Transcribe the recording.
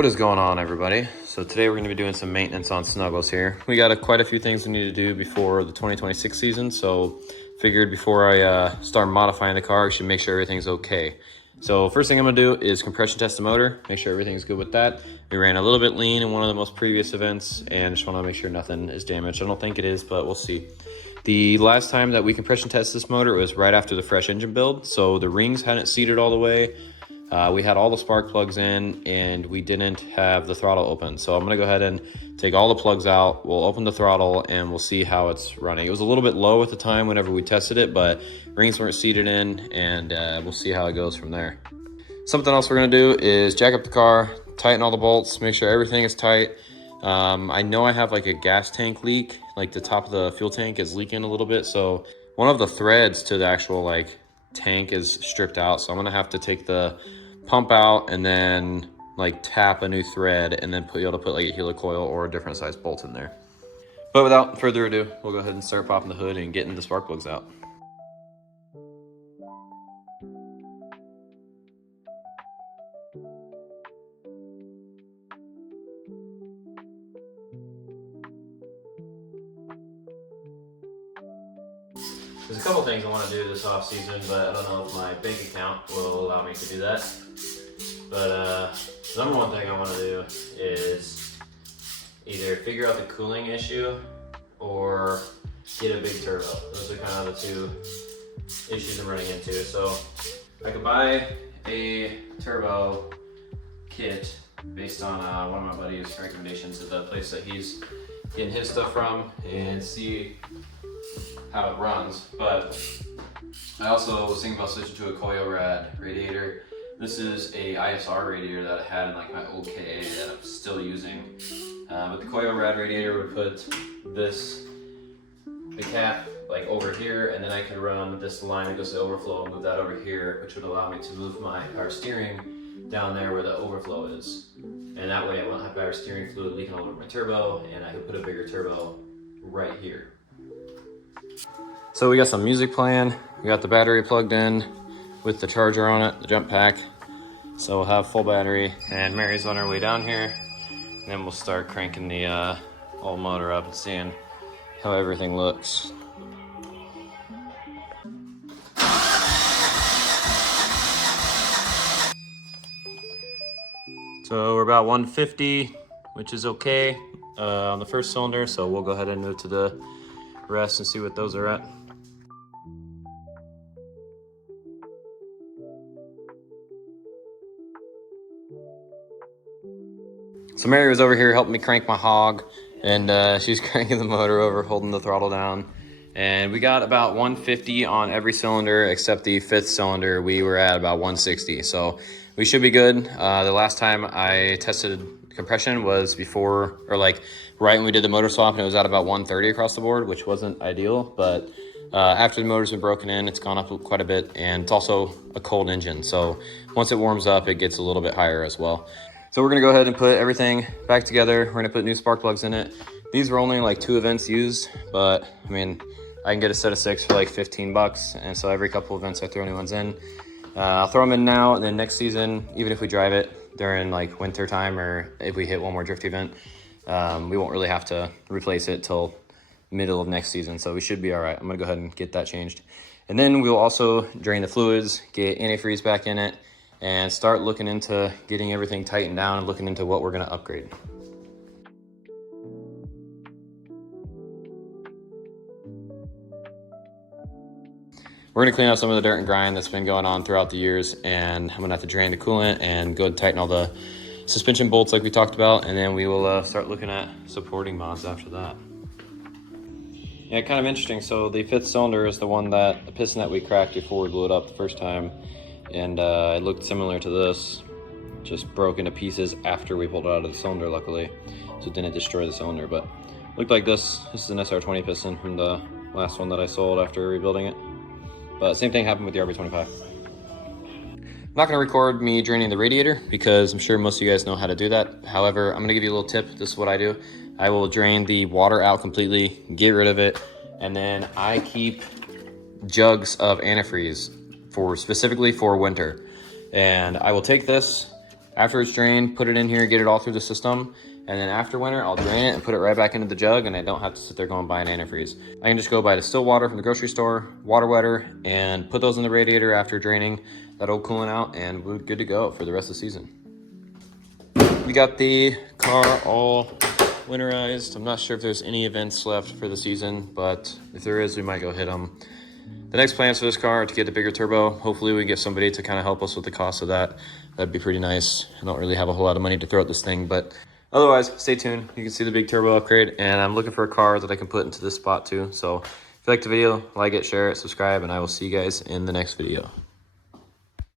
What is going on, everybody? So today we're going to be doing some maintenance on Snuggles here. We got quite a few things we need to do before the 2026 season, so figured before I start modifying the car, I should make sure everything's okay. So first thing I'm going to do is compression test the motor, make sure everything's good with that. We ran a little bit lean in one of the most previous events, and just want to make sure nothing is damaged. I don't think it is, but we'll see. The last time that we compression tested this motor was right after the fresh engine build, so the rings hadn't seated all the way. We had all the spark plugs in and we didn't have the throttle open. So I'm gonna go ahead and take all the plugs out. We'll open the throttle and we'll see how it's running. It was a little bit low at the time whenever we tested it, but rings weren't seated in, and we'll see how it goes from there. Something else we're gonna do is jack up the car, tighten all the bolts, make sure everything is tight. I know I have like a gas tank leak, like the top of the fuel tank is leaking a little bit. So one of the threads to the actual like tank is stripped out. So I'm gonna have to take the pump out and then like tap a new thread and then be able to put like a helicoil or a different size bolt in there. But without further ado, we'll go ahead and start popping the hood and getting the spark plugs out. There's a couple things I want to do this off season, but I don't know if my bank account will allow me to do that. But number one thing I want to do is either figure out the cooling issue or get a big turbo. Those are kind of the two issues I'm running into. So I could buy a turbo kit based on one of my buddy's recommendations at the place that he's getting his stuff from and see how it runs. But I also was thinking about switching to a coil-rad radiator. This is a ISR radiator that I had in like my old KA that I'm still using. But the coil-rad radiator would put the cap like over here, and then I could run this line that goes to the overflow and move that over here, which would allow me to move my power steering down there where the overflow is. And that way I won't have power steering fluid leaking all over my turbo, and I could put a bigger turbo right here. So we got some music playing, we got the battery plugged in with the charger on it, the jump pack. So we'll have full battery, and Mary's on her way down here. And then we'll start cranking the old motor up and seeing how everything looks. So we're about 150, which is okay on the first cylinder. So we'll go ahead and move to the rest and see what those are at. So Mary was over here helping me crank my hog, and she's cranking the motor over, holding the throttle down. And we got about 150 on every cylinder except the fifth cylinder. We were at about 160, so we should be good. The last time I tested compression was before, or like right when we did the motor swap, and it was at about 130 across the board, which wasn't ideal. But after the motor's been broken in, it's gone up quite a bit, and it's also a cold engine. So once it warms up, it gets a little bit higher as well. So we're gonna go ahead and put everything back together. We're gonna put new spark plugs in it. These were only like 2 events used, but I mean, I can get a set of 6 for like 15 bucks. And so every couple events I throw new ones in. I'll throw them in now, and then next season, even if we drive it during like winter time, or if we hit one more drift event, we won't really have to replace it till middle of next season. So we should be all right. I'm gonna go ahead and get that changed. And then we'll also drain the fluids, get antifreeze back in it, and start looking into getting everything tightened down and looking into what we're gonna upgrade. We're gonna clean out some of the dirt and grime that's been going on throughout the years, and I'm gonna have to drain the coolant and go and tighten all the suspension bolts like we talked about, and then we will start looking at supporting mods after that. Yeah, kind of interesting. So the fifth cylinder is the the piston that we cracked before we blew it up the first time. And it looked similar to this, just broke into pieces after we pulled it out of the cylinder, luckily. So it didn't destroy the cylinder, but looked like this. This is an SR20 piston from the last one that I sold after rebuilding it. But same thing happened with the RB25. I'm not gonna record me draining the radiator because I'm sure most of you guys know how to do that. However, I'm gonna give you a little tip. This is what I do. I will drain the water out completely, get rid of it, and then I keep jugs of antifreeze specifically for winter. And I will take this, After it's drained, put it in here, get it all through the system. And then after winter, I'll drain it and put it right back into the jug, and I don't have to sit there going buy an antifreeze. I can just go buy distilled water from the grocery store, water wetter, and put those in the radiator after draining that old coolant out, and we're good to go for the rest of the season. We got the car all winterized. I'm not sure if there's any events left for the season, but if there is, we might go hit them. The next plans for this car are to get a bigger turbo. Hopefully we can get somebody to kind of help us with the cost of that. That'd be pretty nice. I don't really have a whole lot of money to throw at this thing, but otherwise, stay tuned. You can see the big turbo upgrade, and I'm looking for a car that I can put into this spot too. So if you like the video, like it, share it, subscribe, and I will see you guys in the next video.